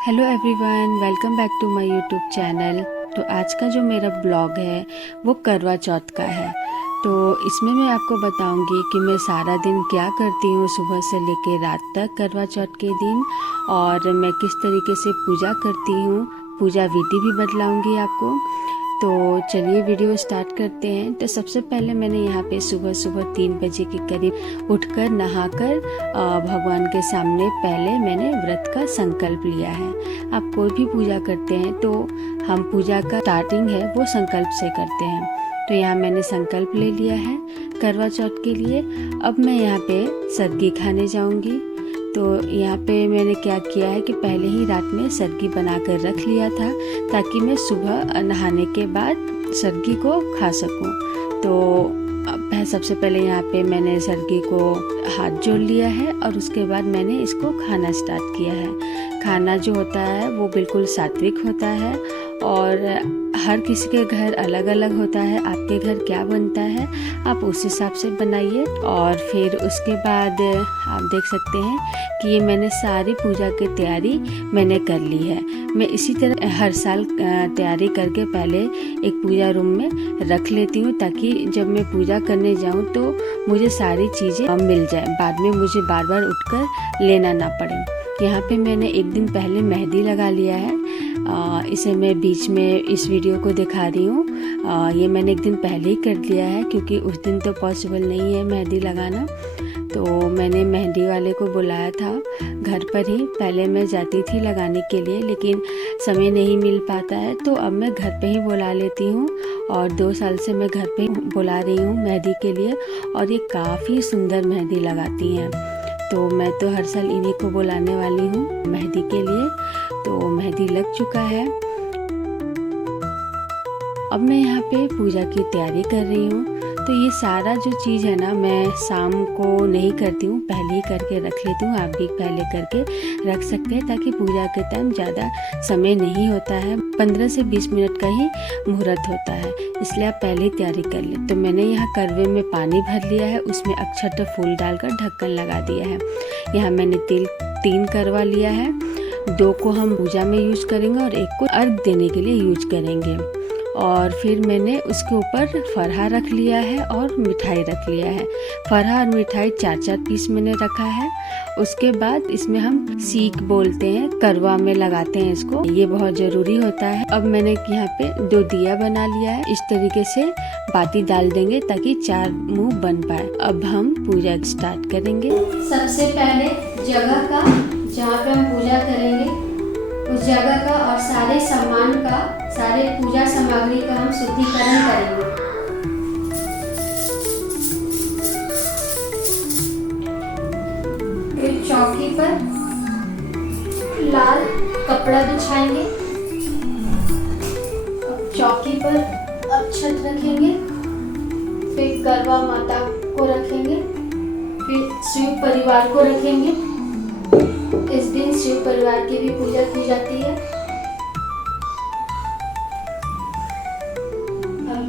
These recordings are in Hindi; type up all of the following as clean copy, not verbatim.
Hello everyone, welcome back to my YouTube channel. तो आज का जो मेरा ब्लॉग है वो करवा चौथ का है। तो इसमें मैं आपको बताऊंगी कि मैं सारा दिन क्या करती हूँ सुबह से लेकर रात तक करवा चौथ के दिन, और मैं किस तरीके से पूजा करती हूँ। पूजा विधि भी बतलाऊंगी आपको। तो चलिए वीडियो स्टार्ट करते हैं। तो सबसे पहले मैंने यहाँ पे सुबह सुबह 3 बजे के करीब उठकर नहाकर भगवान के सामने पहले मैंने व्रत का संकल्प लिया है। आप कोई भी पूजा करते हैं तो हम पूजा का स्टार्टिंग है वो संकल्प से करते हैं। तो यहाँ मैंने संकल्प ले लिया है करवा चौथ के लिए। अब मैं यहाँ पे सरगी खाने जाऊँगी। तो यहाँ पे मैंने क्या किया है कि पहले ही रात में सरगी बना कर रख लिया था ताकि मैं सुबह नहाने के बाद सरगी को खा सकूं। तो सबसे पहले यहाँ पे मैंने सरगी को हाथ जोड़ लिया है और उसके बाद मैंने इसको खाना स्टार्ट किया है। खाना जो होता है वो बिल्कुल सात्विक होता है और हर किसी के घर अलग अलग होता है। आपके घर क्या बनता है आप उस हिसाब से बनाइए। और फिर उसके बाद आप देख सकते हैं कि ये मैंने सारी पूजा की तैयारी मैंने कर ली है। मैं इसी तरह हर साल तैयारी करके पहले एक पूजा रूम में रख लेती हूँ ताकि जब मैं पूजा करने जाऊँ तो मुझे सारी चीज़ें मिल जाए, बाद में मुझे बार बार उठकर लेना ना पड़े। यहाँ पे मैंने एक दिन पहले मेहंदी लगा लिया है। इसे मैं बीच में इस वीडियो को दिखा रही हूँ। ये मैंने एक दिन पहले ही कर लिया है क्योंकि उस दिन तो पॉसिबल नहीं है मेहंदी लगाना। तो मैंने मेहंदी वाले को बुलाया था घर पर ही। पहले मैं जाती थी लगाने के लिए लेकिन समय नहीं मिल पाता है, तो अब मैं घर पे ही बुला लेती हूँ। और 2 साल से मैं घर पे बुला रही हूँ मेहंदी के लिए, और ये काफ़ी सुंदर मेहंदी लगाती हैं। तो मैं तो हर साल इन्हीं को बुलाने वाली हूँ मेहंदी के लिए। तो मेहंदी लग चुका है। अब मैं यहाँ पे पूजा की तैयारी कर रही हूँ। तो ये सारा जो चीज़ है ना, मैं शाम को नहीं करती हूँ, पहले ही करके रख लेती हूँ। आप भी पहले करके रख सकते हैं ताकि पूजा के टाइम ज़्यादा समय नहीं होता है। 15 से 20 मिनट का ही मुहूर्त होता है, इसलिए आप पहले ही तैयारी कर लें। तो मैंने यहाँ करवे में पानी भर लिया है, उसमें अक्षत फूल डालकर ढक्कन लगा दिया है। यहाँ मैंने 3 करवा लिया है। 2 को हम पूजा में यूज करेंगे और 1 को अर्घ देने के लिए यूज करेंगे। और फिर मैंने उसके ऊपर फरहा रख लिया है और मिठाई रख लिया है। फरहा और मिठाई 4-4 पीस मैंने रखा है। उसके बाद इसमें हम सीख बोलते हैं, करवा में लगाते हैं इसको, ये बहुत ज़रूरी होता है। अब मैंने यहाँ पे 2 दिया बना लिया है। इस तरीके से बाती डाल देंगे ताकि 4 मुंह बन पाए। अब हम पूजा स्टार्ट करेंगे। सबसे पहले जगह का, जहाँ पे हम पूजा करेंगे उस जगह का और सारे सामान का, सारे पूजा सामग्री का हम शुद्धिकरण करेंगे। फिर चौकी पर लाल कपड़ा बिछाएंगे। अब चौकी पर अक्षत रखेंगे। फिर करवा माता को रखेंगे। फिर शिव परिवार को रखेंगे। इस दिन शिव परिवार की भी पूजा की जाती है। हम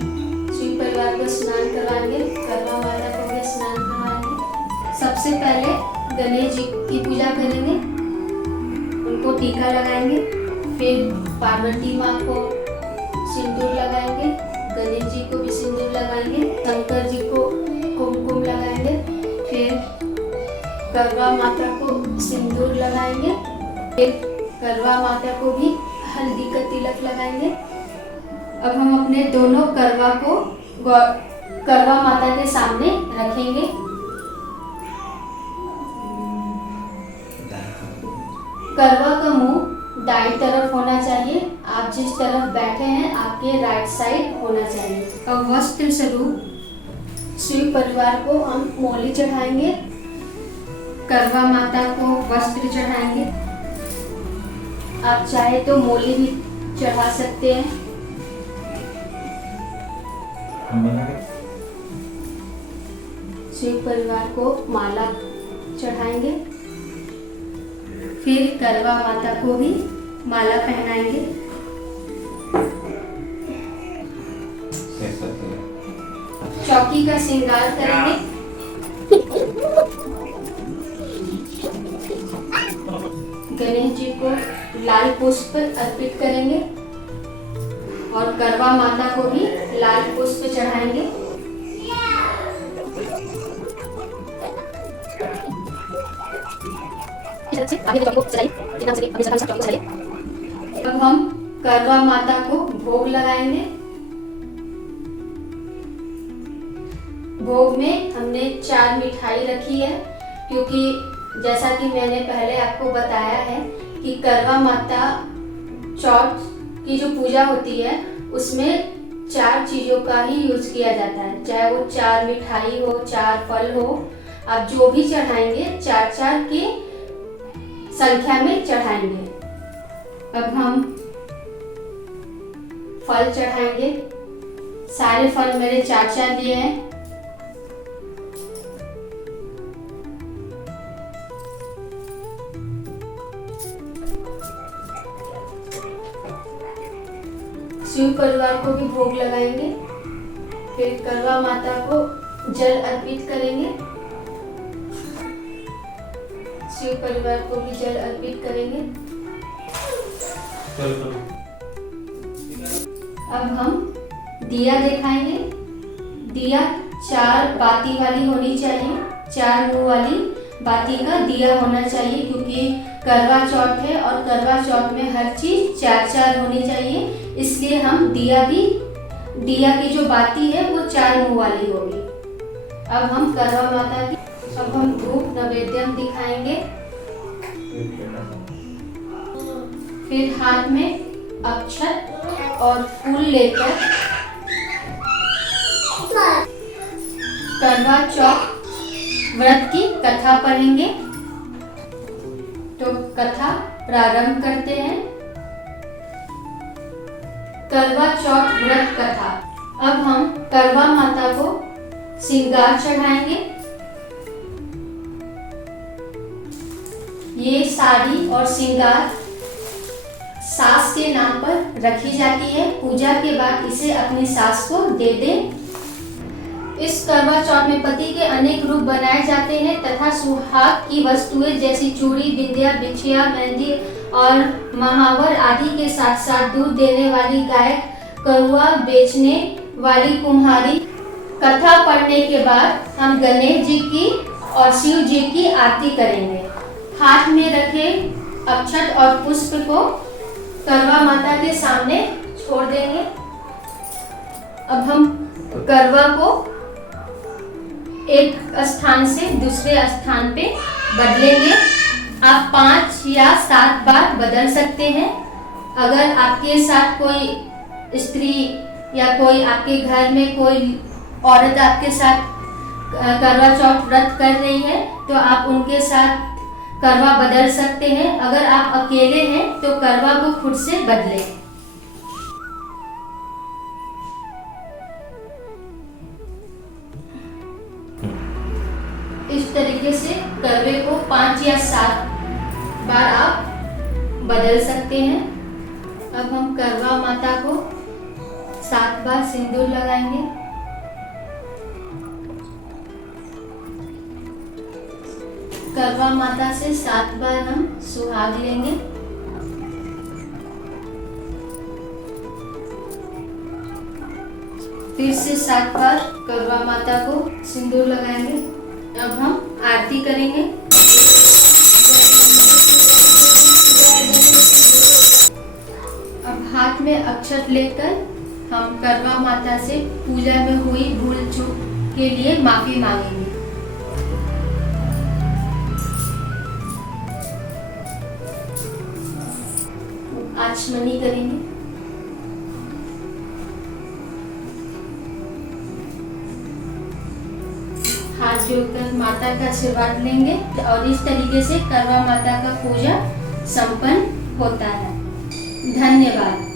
शिव परिवार को स्नान करवाएंगे, करवा माता को भी स्नान करवाएंगे। सबसे पहले गणेश जी की पूजा करेंगे, उनको टीका लगाएंगे। फिर पार्वती माँ को सिंदूर लगाएंगे, गणेश जी को भी सिंदूर लगाएंगे, शंकर जी को कुमकुम लगाएंगे। फिर करवा माता को सिंदूर लगाएंगे। फिर करवा माता को भी हल्दी का तिलक लगाएंगे। अब हम अपने दोनों करवा को करवा माता के सामने रखेंगे। करवा का मुंह दाईं तरफ होना चाहिए। आप जिस तरफ बैठे हैं आपके राइट साइड होना चाहिए। अब वस्त्र स्वरूप शिव परिवार को हम मोली चढ़ाएंगे, करवा माता को वस्त्र चढ़ाएंगे। आप चाहे तो मोली भी चढ़ा सकते हैं। शिव परिवार को माला चढ़ाएंगे। फिर करवा माता को भी माला पहनाएंगे। चौकी का श्रृंगार करेंगे। गणेश जी को लाल पुष्प अर्पित करेंगे और करवा माता को भी लाल पुष्प चढ़ाएंगे। अब हम करवा माता को भोग लगाएंगे। भोग में हमने 4 मिठाई रखी है, क्योंकि जैसा कि मैंने पहले आपको बताया है कि करवा माता चौथ की जो पूजा होती है उसमें 4 चीज़ों का ही यूज किया जाता है, चाहे वो 4 मिठाई हो, 4 फल हो, आप जो भी चढ़ाएंगे 4-4 की संख्या में चढ़ाएंगे। अब हम फल चढ़ाएंगे। सारे फल मेरे 4-4 लिए हैं। शिव परिवार को भी भोग लगाएंगे। फिर करवा माता को जल अर्पित करेंगे। शिव परिवार को भी जल अर्पित करेंगे। अब हम दिया दिखाएंगे। दिया 4 बाती वाली होनी चाहिए, 4 मुंह वाली बाती का दिया होना चाहिए, क्योंकि करवा चौथ है और करवा चौथ में हर चीज 4-4 होनी चाहिए, इसलिए हम दिया की जो बाती है वो 4 मुंह वाली होगी। अब हम करवा माता की धूप नैवेद्यम दिखाएंगे। फिर हाथ में अक्षत और फूल लेकर करवा चौथ व्रत की कथा पढ़ेंगे। तो कथा प्रारंभ करते हैं। करवा चौथ व्रत कथा। अब हम करवा माता को श्रृंगार चढ़ाएंगे। ये साड़ी और श्रृंगार सास के नाम पर रखी जाती है। पूजा के बाद इसे अपनी सास को दे दें। इस करवा चौथ में पति के अनेक रूप बनाए जाते हैं तथा सुहाग की वस्तुएं जैसी चूड़ी, बिंदिया, बिछिया, मेहंदी और महावर आदि के साथ साथ दूध देने वाली गाय, करुआ बेचने वाली कुम्हारी। कथा पढ़ने के बाद हम गणेश जी की और शिव जी की आरती करेंगे। हाथ में रखे अक्षत और पुष्प को करवा माता के सामने छोड़ देंगे। अब हम करवा को एक स्थान से दूसरे स्थान पे बदलेंगे। आप 5 या 7 बार बदल सकते हैं। अगर आपके साथ कोई स्त्री या कोई आपके घर में कोई औरत आपके साथ करवा चौथ व्रत कर रही है तो आप उनके साथ करवा बदल सकते हैं। अगर आप अकेले हैं तो करवा को खुद से बदलें। इस तरीके से करवे को 5 या 7 बार आप बदल सकते हैं। अब हम करवा माता को 7 बार सिंदूर लगाएंगे। करवा माता से 7 बार हम सुहाग लेंगे। फिर से 7 बार करवा माता को सिंदूर लगाएंगे। अब हम आरती करेंगे। अब हाथ में अक्षत लेकर हम करवा माता से पूजा में हुई भूल चूक के लिए माफी मांगेंगे। आचमनी करेंगे। हाथ जोड़कर माता का आशीर्वाद लेंगे और इस तरीके से करवा माता का पूजा संपन्न होता है। धन्यवाद।